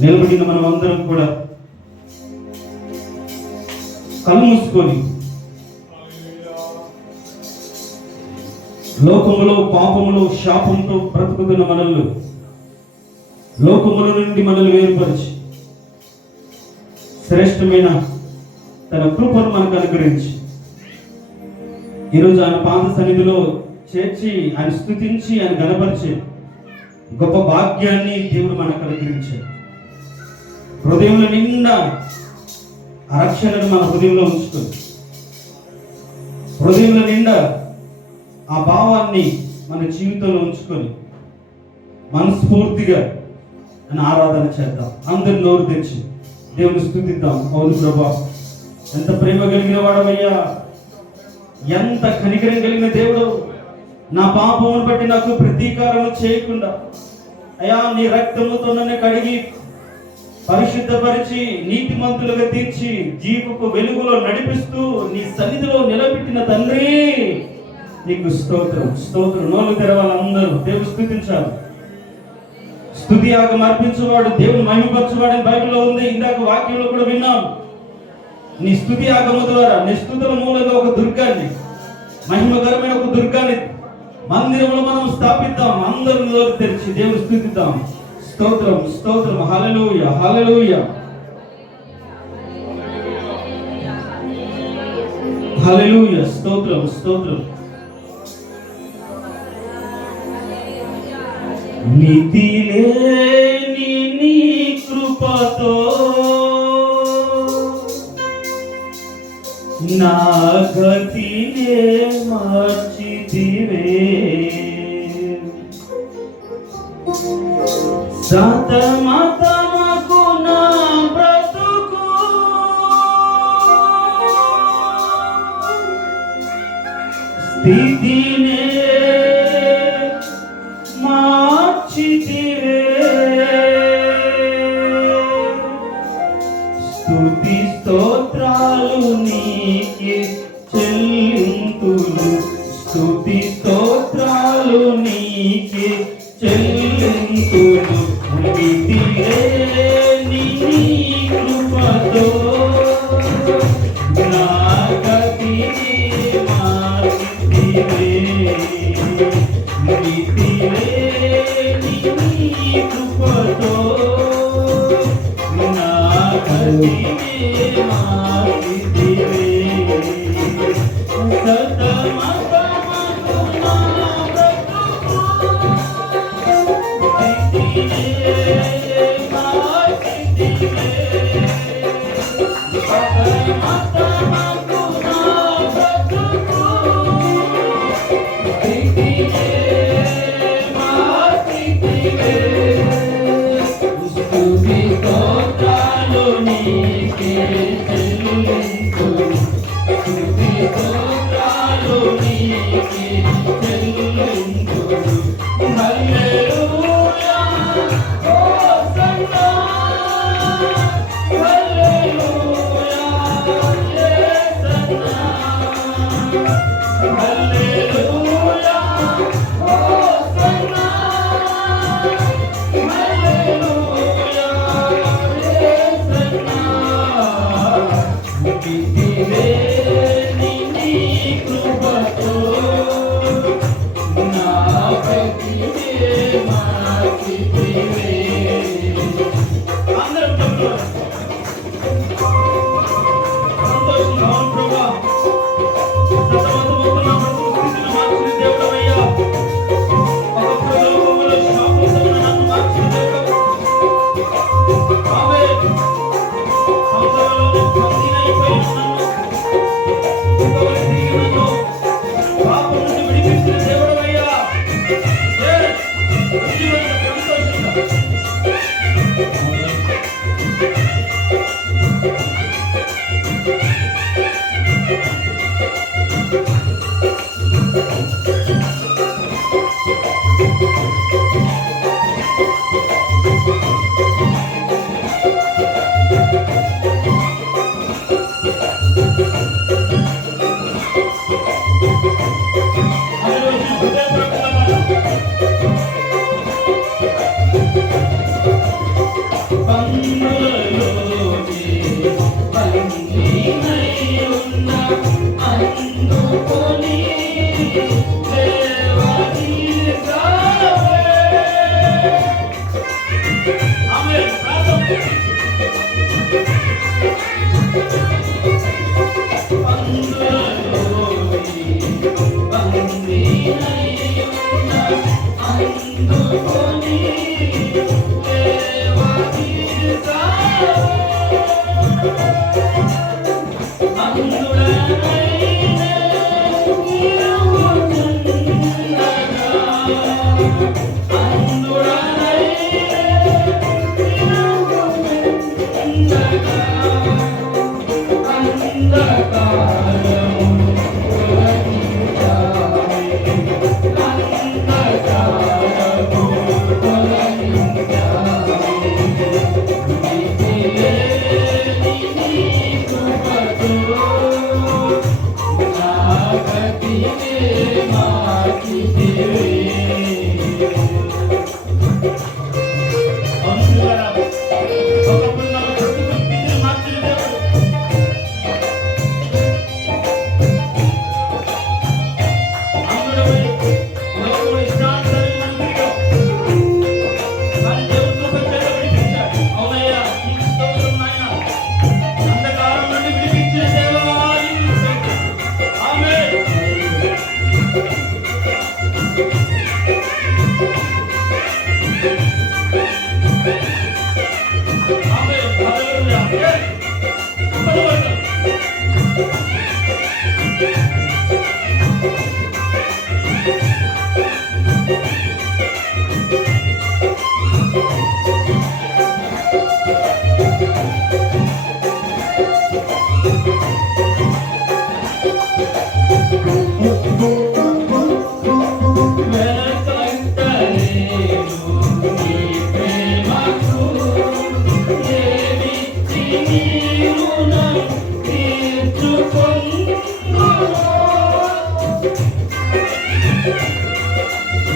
నిలబడిన మనం అందరం కూడా కళ్ళు మూసుకొని లోకములో పాపములో శాపంతో బ్రతుకుతున్న మనల్ని లోకముల నుండి మనల్ని వేరుపరిచి శ్రేష్టమైన తన కృపను మనకు అనుగ్రహించి ఈరోజు ఆయన పాద సన్నిధిలో చేర్చి ఆయన స్థుతించి ఆయన గణపరిచి గొప్ప భాగ్యాన్ని దేవుడు మనకు అనుగ్రహించాడు. హృదయంలో నిండా ఆ రక్షణను మన హృదయంలో ఉంచుతుంది. హృదయంలో నిండా ఆ భావాన్ని మన జీవితంలో ఉంచుకొని మనస్ఫూర్తిగా అని ఆరాధన చేద్దాం. అందరి నోరు తెచ్చి దేవుని స్థుతిద్దాం. అవును ప్రభా ఎంత ప్రేమ కలిగిన వాడమయ్యా. ఎంత కనికరం కలిగిన దేవుడు. నా పాపమును బట్టి నాకు ప్రతీకారం చేయకుండా అయ్యా నీ రక్తముతో నన్ను కడిగి పరిశుద్ధపరిచి నీతిమంతులుగా తీర్చి జీవపు వెలుగులో నడిపిస్తూ నీ సన్నిధిలో నిలబెట్టిన తండ్రి నీకు స్తోత్రం. స్తోత్రం. నోలు తెరవాలి అందరూ దేవుడు స్థుతించాలి స్థుతి యాగం అర్పించేవాడు దేవుని మహిమపరచువాడు బైబిల్లో ఉంది. ఇందాక వాక్యంలో కూడా విన్నాం. నీ స్థుతి యాగము ద్వారా నీ స్థుతుల మూలంగా ఒక దుర్గాన్ని మహిమకరమైన ఒక దుర్గాన్ని మందిరంలో మనం స్థాపిద్దాం. అందరూ తెరిచి దేవుని స్థుతిద్దాం. స్తోత్రం స్తోత్రం. హలలుయ హలలుయ హలలుయ స్తోత్రం స్తోత్రం. నీతి లే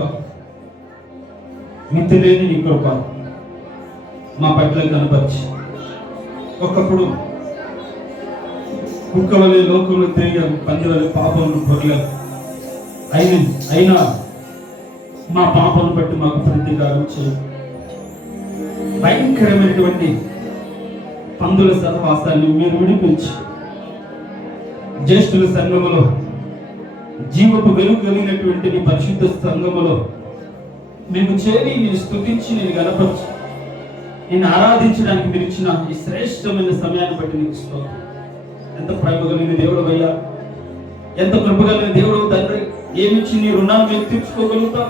ప్రభా మితిలేని నీ కృప మా పట్ల కనపరిచి. ఒకప్పుడు కుక్క వలె లోకంలో తిరిగాం పంది వలె పాపంలో పొరలేం. అయిన అయినా మా పాపను బట్టి మాకు ప్రతీకారం చేయి. భయంకరమైనటువంటి పందుల సహవాసాన్ని మీరు విడిపించి జ్యేష్ఠుల సంఘములో జీవపు వెలుగు కలిగినటువంటి నీ పరిశుద్ధ సంఘములో మేము చేరి నేను స్థుతించి నేను గనపరచు నేను ఆరాధించడానికి మీరు ఇచ్చిన ఈ శ్రేష్టమైన సమయాన్ని బట్టి నీకు స్తోత్రం. ఎంత ప్రేమ కలిగిన దేవుడు అయ్యా ఎంత కృప కలిగిన దేవుడు తండ్రి. ఏమిచ్చి నీ రుణాన్ని మేము తీర్చుకోగలుగుతాం?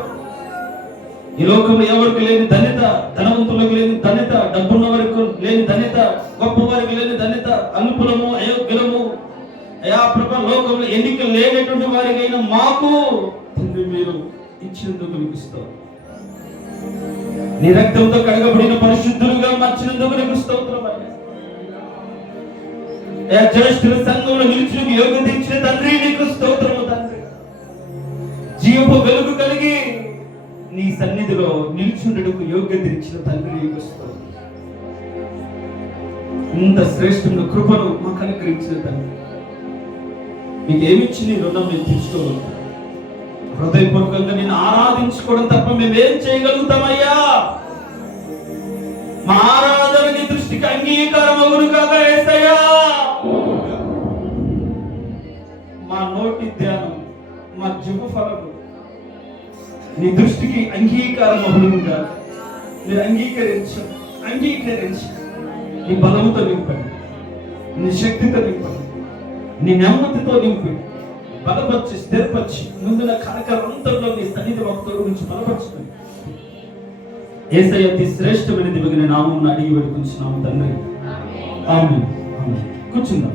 ఈ లోకంలో ఎవరికి లేని ధన్యత ధనవంతులకు లేని ధన్యత డబ్బున్న వారికి లేని ధన్యత గొప్ప వారికి లేని ధన్యత అనుకూలము అయోగ్యులము అయా ప్రభ లోకంలో ఎన్నిక లేనటువంటి వారికైనా మాకు తండ్రి మీరు ఇచ్చినందుకు మీకు ఇస్తాం నీ రక్తంతో కడగబడిన పరిశుద్ధులుగా మార్చినందుకు నీకు స్తోత్రం అయ్యా. జ్యేష్ఠుల సంఘంలో నిలిచిన యోగం ఇచ్చిన తండ్రి నీకు స్తోత్రము తండ్రి. జీవపు వెలుగు కలిగి నీ సన్నిధిలో నిలిచుండటకు యోగ్యత ఇచ్చిన తండ్రి నీకు స్తోత్రం. ఇంత శ్రేష్ఠమైన కృపను మాకు అనుగ్రహించిన తండ్రి. మీకు ఏమిచ్చి నీ రుణం? మేము తీర్చుకోగలుగుతాం హృదయపూర్వకంగా నేను ఆరాధించుకోవడం తప్ప మేమేం చేయగలుగుతామయ్యా? మా ఆరాధన నీ దృష్టికి అంగీకారం అవును కాక ఏసయ్యా. మా నోటి ధ్యానం మా జీవ ఫలము నీ దృష్టికి అంగీకారం అవునుగా మీరు అంగీకరించు అంగీకరించు. నీ బలముతో నింపండి. నీ శక్తితో నింపండి. నీ నెమ్మదితో నింపి బలపరిచి స్థిరపరిచి ముందున కార్యక్రమంలో నీ సన్నిధి భక్తుల గురించి బలపరుచుకుని. ఏసై అతి శ్రేష్టమైనది మిగిలిన నామం అడిగి పెట్టుకుంటున్నాము తండ్రి. ఆమె కూర్చుందాం.